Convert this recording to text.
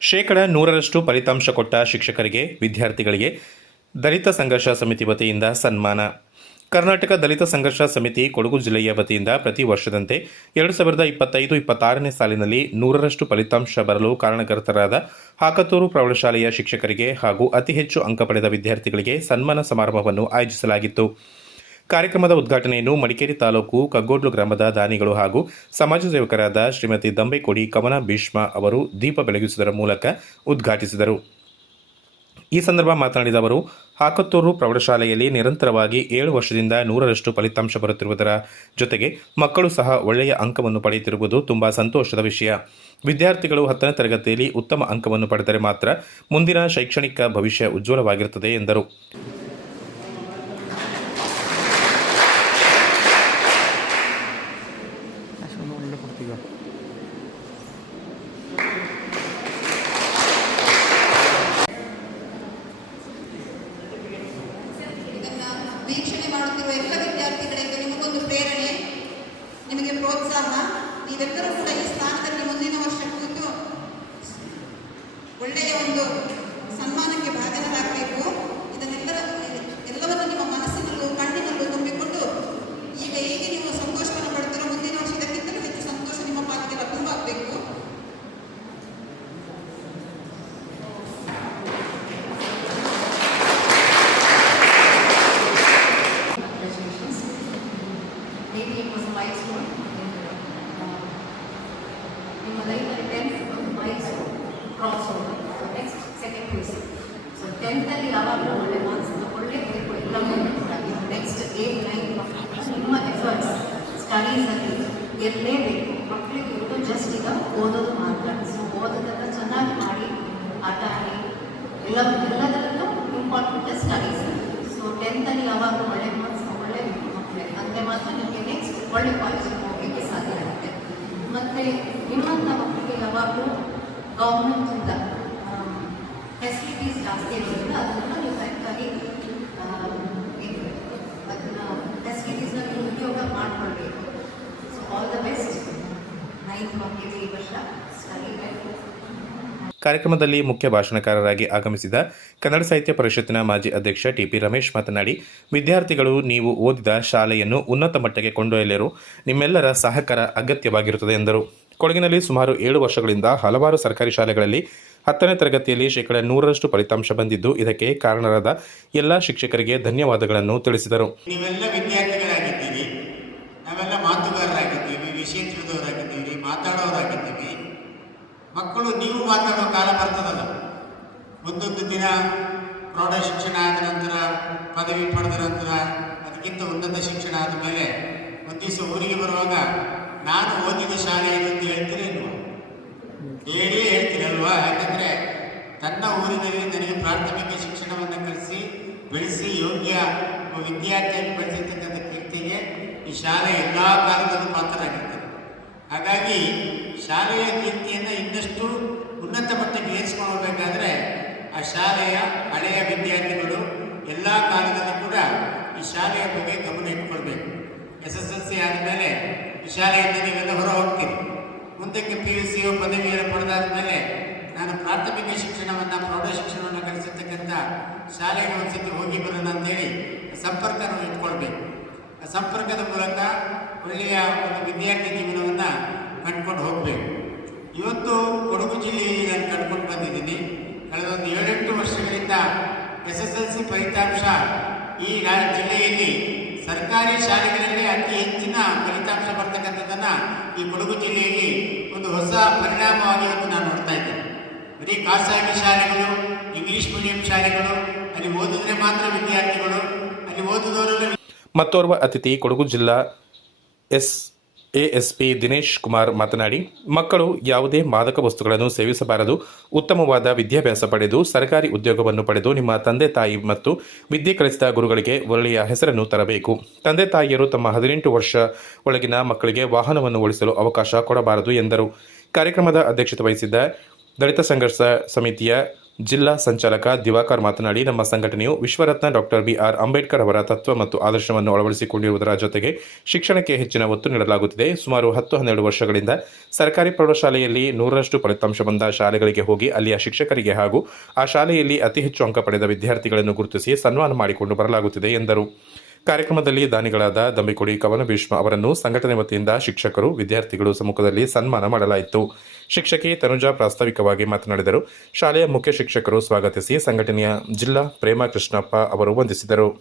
100% ಫಲಿತಾಂಶ ಕೊಟ್ಟ ಶಿಕ್ಷಕರಿಗೆ, ವಿದ್ಯಾರ್ಥಿಗಳಿಗೆ ದಲಿತ ಸಂಘರ್ಷ ಸಮಿತಿ ವತಿಯಿಂದ ಸನ್ಮಾನ. ಕರ್ನಾಟಕ ದಲಿತ ಸಂಘರ್ಷ ಸಮಿತಿ ಕೊಡಗು ಜಿಲ್ಲೆಯ ವತಿಯಿಂದ ಪ್ರತಿ ವರ್ಷದಂತೆ 2025-26ನೇ ಸಾಲಿನಲ್ಲಿ 100% ಫಲಿತಾಂಶ ಬರಲು ಕಾರಣಕರ್ತರಾದ ಹಾಕತೂರು ಪ್ರೌಢಶಾಲೆಯ ಶಿಕ್ಷಕರಿಗೆ ಹಾಗೂ ಅತಿ ಹೆಚ್ಚು ಅಂಕ ಪಡೆದ ವಿದ್ಯಾರ್ಥಿಗಳಿಗೆ ಸನ್ಮಾನ ಸಮಾರಂಭವನ್ನು ಆಯೋಜಿಸಲಾಗಿತ್ತು. ಕಾರ್ಯಕ್ರಮದ ಉದ್ಘಾಟನೆಯನ್ನು ಮಡಿಕೇರಿ ತಾಲೂಕು ಕಗ್ಗೋಡ್ಲು ಗ್ರಾಮದ ದಾನಿಗಳು ಹಾಗೂ ಸಮಾಜ ಸೇವಕರಾದ ಶ್ರೀಮತಿ ದಂಬೆಕೋಡಿ ಕವನ ಭೀಷ್ಮ ಅವರು ದೀಪ ಬೆಳಗಿಸುವುದರ ಮೂಲಕ ಉದ್ಘಾಟಿಸಿದರು. ಈ ಸಂದರ್ಭ ಮಾತನಾಡಿದ ಅವರು, ಹಾಕತ್ತೂರು ಪ್ರೌಢಶಾಲೆಯಲ್ಲಿ ನಿರಂತರವಾಗಿ 7 ವರ್ಷದಿಂದ 100% ಫಲಿತಾಂಶ ಬರುತ್ತಿರುವುದರ ಜೊತೆಗೆ ಮಕ್ಕಳು ಸಹ ಒಳ್ಳೆಯ ಅಂಕವನ್ನು ಪಡೆಯುತ್ತಿರುವುದು ತುಂಬಾ ಸಂತೋಷದ ವಿಷಯ. ವಿದ್ಯಾರ್ಥಿಗಳು 10ನೇ ತರಗತಿಯಲ್ಲಿ ಉತ್ತಮ ಅಂಕವನ್ನು ಪಡೆದರೆ ಮಾತ್ರ ಮುಂದಿನ ಶೈಕ್ಷಣಿಕ ಭವಿಷ್ಯ ಉಜ್ವಲವಾಗಿರುತ್ತದೆ ಎಂದರು. ವೀಕ್ಷಣೆ ಮಾಡುತ್ತಿರುವ ಎಲ್ಲ ವಿದ್ಯಾರ್ಥಿಗಳಿಗೆ ನಿಮಗೊಂದು ಪ್ರೇರಣೆ, ನಿಮಗೆ ಪ್ರೋತ್ಸಾಹ. ನೀವೆಲ್ಲರೂ ಕೂಡ ಈ ಸ್ಥಾನದಲ್ಲಿ ಮುಂದಿನ ವರ್ಷ ಕೂತು ಒಳ್ಳೆಯ ಒಂದು ಸನ್ಮಾನಕ್ಕೆ ಭಾಜನರಾಗಬೇಕು. ಎಲ್ಲವನ್ನು ನಿಮ್ಮ ಮನಸ್ಸಿನಲ್ಲೂ ಕಣ್ಣಿನಲ್ಲೂ ತುಂಬಿಕೊಂಡು ಈಗ ಹೇಗೆ ನೀವು ಸಂತೋಷವನ್ನು ಪಡ್ತಾರೋ ಮುಂದಿನ ವರ್ಷ ಇದಕ್ಕಿಂತಲೂ ಹೆಚ್ಚು ಸಂತೋಷ ನಿಮ್ಮ ಪಾಲಿಗೆ ಲಭ್ಯವಾಗಬೇಕು. Maybe it was a milestone in my life. 10th milestone crossover. So next second phase. So 10th ಅಲ್ಲಿ ಯಾವಾಗಲೂ ಒಳ್ಳೆ ಮಾರ್ಕ್ಸ್ ತಗೊಳ್ಳೇ ಬೇಕು ಎಲ್ಲವೂ ಕೂಡ. ನೆಕ್ಸ್ಟ್ 8, 9 ನಿಮ್ಮ ಎಫರ್ಟ್ಸ್ ಸ್ಟಡೀಸಲ್ಲಿ ಇರಲೇಬೇಕು. ಮಕ್ಕಳಿಗೆ ಇರೋದು ಜಸ್ಟ್ ಈಗ ಓದೋದು ಮಾತ್ರ. ಸೊ ಓದೋದನ್ನು ಚೆನ್ನಾಗಿ ಮಾಡಿ, ಆಟ ಆಡಿ, ಎಲ್ಲದರಲ್ಲೂ ಇಂಪಾರ್ಟೆಂಟ್ ಸ್ಟಡೀಸ್. ಸೊ 10th ಅಲ್ಲಿ ಯಾವಾಗಲೂ ಒಳ್ಳೆ ಮಾರ್ಕ್ಸ್ ತಗೊಳ್ಳೇಬೇಕು ಮಕ್ಕಳಿಗೆ. ಅಂದರೆ ಮಾತ್ರ ನಿಮಗೆ ನೆಕ್ಸ್ಟ್ ಒಳ್ಳೆ ಕಾಲೇಜಿಗೆ ಹೋಗಲಿಕ್ಕೆ ಸಾಧ್ಯ ಆಗುತ್ತೆ. ಮತ್ತು ನಿಮ್ಮಂಥ ಮಕ್ಕಳಿಗೆ ಯಾವಾಗಲೂ ಗೌರ್ಮೆಂಟಿಂದ ಫೆಸಿಲಿಟೀಸ್ ಜಾಸ್ತಿ ಇರೋದ್ರಿಂದ ಅದನ್ನು ನೀವು ಕರೆಕ್ಟಾಗಿ ಅದನ್ನು ಫೆಸಿಲಿಟೀಸ್ನ ನೀವು ಉಪಯೋಗ ಮಾಡಿಕೊಳ್ಬೇಕು. So all the best. 9th ಮಕ್ಕಳಿಗೆ ಈ ವರ್ಷ ಸ್ಟಡಿ ಲೈಫ್. ಕಾರ್ಯಕ್ರಮದಲ್ಲಿ ಮುಖ್ಯ ಭಾಷಣಕಾರರಾಗಿ ಆಗಮಿಸಿದ ಕನ್ನಡ ಸಾಹಿತ್ಯ ಪರಿಷತ್ತಿನ ಮಾಜಿ ಅಧ್ಯಕ್ಷ ಟಿ.ಪಿ. ರಮೇಶ್ ಮಾತನಾಡಿ, ವಿದ್ಯಾರ್ಥಿಗಳು ನೀವು ಓದಿದ ಶಾಲೆಯನ್ನು ಉನ್ನತ ಮಟ್ಟಕ್ಕೆ ಕೊಂಡೊಯ್ಯಲು ನಿಮ್ಮೆಲ್ಲರ ಸಹಕಾರ ಅಗತ್ಯವಾಗಿರುತ್ತದೆ ಎಂದರು. ಕೊಡಗಿನಲ್ಲಿ ಸುಮಾರು 7 ವರ್ಷಗಳಿಂದ ಹಲವಾರು ಸರ್ಕಾರಿ ಶಾಲೆಗಳಲ್ಲಿ 10ನೇ ತರಗತಿಯಲ್ಲಿ 100% ಫಲಿತಾಂಶ ಬಂದಿದ್ದು, ಇದಕ್ಕೆ ಕಾರಣರಾದ ಎಲ್ಲ ಶಿಕ್ಷಕರಿಗೆ ಧನ್ಯವಾದಗಳನ್ನು ತಿಳಿಸಿದರು. ನೀವೆಲ್ಲ ವಿದ್ಯಾರ್ಥಿಗಳಾಗಿದ್ದೀರಿ, ನಾವೆಲ್ಲ ಮಾತುಗಾರರಾಗಿದ್ದೀವಿ, ವಿಷಯ ತಿಳಿದವರಾಗಿದ್ದೀವಿ, ಮಾತಾಡೋರಾಗಿದ್ದೀವಿ. ಮಕ್ಕಳು ನೀವು ಮಾತಾಡೋ ಕಾಲ ಬರ್ತದಲ್ಲ. ಒಂದೊಂದು ದಿನ ಪ್ರೌಢ ಶಿಕ್ಷಣ ಆದ ನಂತರ, ಪದವಿ ಪಡೆದ ನಂತರ, ಅದಕ್ಕಿಂತ ಉನ್ನತ ಶಿಕ್ಷಣ ಆದ ಮೇಲೆ ಒಂದು ದಿವಸ ಊರಿಗೆ ಬರುವಾಗ ನಾನು ಓದಿದ ಶಾಲೆ ಏನು ಅಂತ ಹೇಳ್ತೀರಿ ನೀವು? ಹೇಳ್ತೀರಲ್ವಾ? ಯಾಕಂದರೆ ತನ್ನ ಊರಿನಲ್ಲಿ ನನಗೆ ಪ್ರಾಥಮಿಕ ಶಿಕ್ಷಣವನ್ನು ಕಲಿಸಿ ಬೆಳೆಸಿ ಯೋಗ್ಯ ವಿದ್ಯಾರ್ಥಿಯಾಗಿ ಬೆಳೆಸಿರ್ತಕ್ಕಂಥ ಕೀರ್ತಿಗೆ ಈ ಶಾಲೆ ಎಲ್ಲ ಕಾಲದಲ್ಲೂ ಪಾತ್ರರಾಗಿರ್ತದೆ. ಹಾಗಾಗಿ ಶಾಲೆಯ ಕೀರ್ತಿಯನ್ನು ಇನ್ನಷ್ಟು ಉನ್ನತ ಮಟ್ಟಕ್ಕೆ ಏರಿಸಿಕೊಳ್ಳಬೇಕಾದ್ರೆ ಆ ಶಾಲೆಯ ಹಳೆಯ ವಿದ್ಯಾರ್ಥಿಗಳು ಎಲ್ಲ ಕಾಲದಲ್ಲೂ ಕೂಡ ಈ ಶಾಲೆಯ ಬಗ್ಗೆ ಗಮನ ಇಟ್ಕೊಳ್ಬೇಕು. SSLC ಆದಮೇಲೆ ಈ ಶಾಲೆಯಿಂದ ನೀವೆಲ್ಲ ಹೊರ ಹೋಗ್ತೀರಿ. ಮುಂದಕ್ಕೆ PUC ಪದವಿಯನ್ನು ಪಡೆದಾದ ಮೇಲೆ ನಾನು ಪ್ರಾಥಮಿಕ ಶಿಕ್ಷಣವನ್ನು, ಪ್ರೌಢ ಶಿಕ್ಷಣವನ್ನು ಕಲಿಸಿರ್ತಕ್ಕಂಥ ಶಾಲೆಗೆ ಒಂದ್ಸತಿ ಹೋಗಿ ಬರೋಣ ಅಂತೇಳಿ ಸಂಪರ್ಕ ನಾವು ಇಟ್ಕೊಳ್ಬೇಕು. ಆ ಸಂಪರ್ಕದ ಮೂಲಕ ಒಳ್ಳೆಯ ಒಂದು ವಿದ್ಯಾರ್ಥಿ ಜೀವನವನ್ನು ಕಂಡುಕೊಂಡು ಹೋಗಬೇಕು. ಇವತ್ತು ಕೊಡಗು ಜಿಲ್ಲೆಯಲ್ಲಿ ನಾನು ಕಂಡುಕೊಂಡು ಬಂದಿದ್ದೀನಿ. ಕಳೆದ ಒಂದು 7-8 ವರ್ಷಗಳಿಂದ SSLC ಫಲಿತಾಂಶ ಈ ಜಿಲ್ಲೆಯಲ್ಲಿ ಸರ್ಕಾರಿ ಶಾಲೆಗಳಲ್ಲಿ ಅತಿ ಹೆಚ್ಚಿನ ಫಲಿತಾಂಶ ಬರ್ತಕ್ಕಂಥದ್ದನ್ನು ಈ ಕೊಡಗು ಜಿಲ್ಲೆಯಲ್ಲಿ ಒಂದು ಹೊಸ ಪರಿಣಾಮವಾಗಿ ಇವತ್ತು ನಾನು ನೋಡ್ತಾ ಇದ್ದೇನೆ. ಬರೀ ಖಾಸಗಿ ಶಾಲೆಗಳು, ಇಂಗ್ಲೀಷ್ ಮೀಡಿಯಂ ಶಾಲೆಗಳು, ಅಲ್ಲಿ ಓದಿದ್ರೆ ಮಾತ್ರ ವಿದ್ಯಾರ್ಥಿಗಳು, ಅಲ್ಲಿ ಓದಿದವರೆಲ್ಲ. ಮತ್ತೋರ್ವ ಅತಿಥಿ ಕೊಡಗು ಜಿಲ್ಲಾ ASP ದಿನೇಶ್ ಕುಮಾರ್ ಮಾತನಾಡಿ, ಮಕ್ಕಳು ಯಾವುದೇ ಮಾದಕ ವಸ್ತುಗಳನ್ನು ಸೇವಿಸಬಾರದು, ಉತ್ತಮವಾದ ವಿದ್ಯಾಭ್ಯಾಸ ಪಡೆದು ಸರ್ಕಾರಿ ಉದ್ಯೋಗವನ್ನು ಪಡೆದು ನಿಮ್ಮ ತಂದೆ ತಾಯಿ ಮತ್ತು ವಿದ್ಯೆ ಕಲಿಸಿದ ಗುರುಗಳಿಗೆ ಒಳ್ಳೆಯ ಹೆಸರನ್ನು ತರಬೇಕು. ತಂದೆ ತಾಯಿಯರು ತಮ್ಮ 18 ವರ್ಷ ಒಳಗಿನ ಮಕ್ಕಳಿಗೆ ವಾಹನವನ್ನು ಓಡಿಸಲು ಅವಕಾಶ ಕೊಡಬಾರದು ಎಂದರು. ಕಾರ್ಯಕ್ರಮದ ಅಧ್ಯಕ್ಷತೆ ವಹಿಸಿದ್ದ ದಲಿತ ಸಂಘರ್ಷ ಸಮಿತಿಯ ಜಿಲ್ಲಾ ಸಂಚಾಲಕ ದಿವಾಕರ್ ಮಾತನಾಡಿ, ನಮ್ಮ ಸಂಘಟನೆಯು ವಿಶ್ವರತ್ನ ಡಾಕ್ಟರ್ BR ಅಂಬೇಡ್ಕರ್ ಅವರ ತತ್ವ ಮತ್ತು ಆದರ್ಶವನ್ನು ಅಳವಡಿಸಿಕೊಂಡಿರುವುದರ ಜೊತೆಗೆ ಶಿಕ್ಷಣಕ್ಕೆ ಹೆಚ್ಚಿನ ಒತ್ತು ನೀಡಲಾಗುತ್ತಿದೆ. ಸುಮಾರು 10-12 ವರ್ಷಗಳಿಂದ ಸರ್ಕಾರಿ ಪ್ರೌಢಶಾಲೆಯಲ್ಲಿ 100ರಷ್ಟು ಫಲಿತಾಂಶ ಬಂದ ಶಾಲೆಗಳಿಗೆ ಹೋಗಿ ಅಲ್ಲಿಯ ಶಿಕ್ಷಕರಿಗೆ ಹಾಗೂ ಆ ಶಾಲೆಯಲ್ಲಿ ಅತಿ ಹೆಚ್ಚು ಅಂಕ ಪಡೆದ ವಿದ್ಯಾರ್ಥಿಗಳನ್ನು ಗುರುತಿಸಿ ಸನ್ಮಾನ ಮಾಡಿಕೊಂಡು ಬರಲಾಗುತ್ತಿದೆ ಎಂದರು. ಕಾರ್ಯಕ್ರಮದಲ್ಲಿ ದಾನಿಗಳಾದ ದಂಬಿಕೋಡಿ ಕವನ ಭೀಷ್ಮ ಅವರನ್ನು ಸಂಘಟನೆ ವತಿಯಿಂದ ಶಿಕ್ಷಕರು, ವಿದ್ಯಾರ್ಥಿಗಳು ಸಮ್ಮುಖದಲ್ಲಿ ಸನ್ಮಾನ ಮಾಡಲಾಯಿತು. ಶಿಕ್ಷಕಿ ತನುಜಾ ಪ್ರಾಸ್ತಾವಿಕವಾಗಿ ಮಾತನಾಡಿದರು. ಶಾಲೆಯ ಮುಖ್ಯ ಶಿಕ್ಷಕರು ಸ್ವಾಗತಿಸಿ ಸಂಘಟನೆಯ ಜಿಲ್ಲಾ ಪ್ರೇಮ ಕೃಷ್ಣಪ್ಪ ಅವರು ವಂದಿಸಿದರು.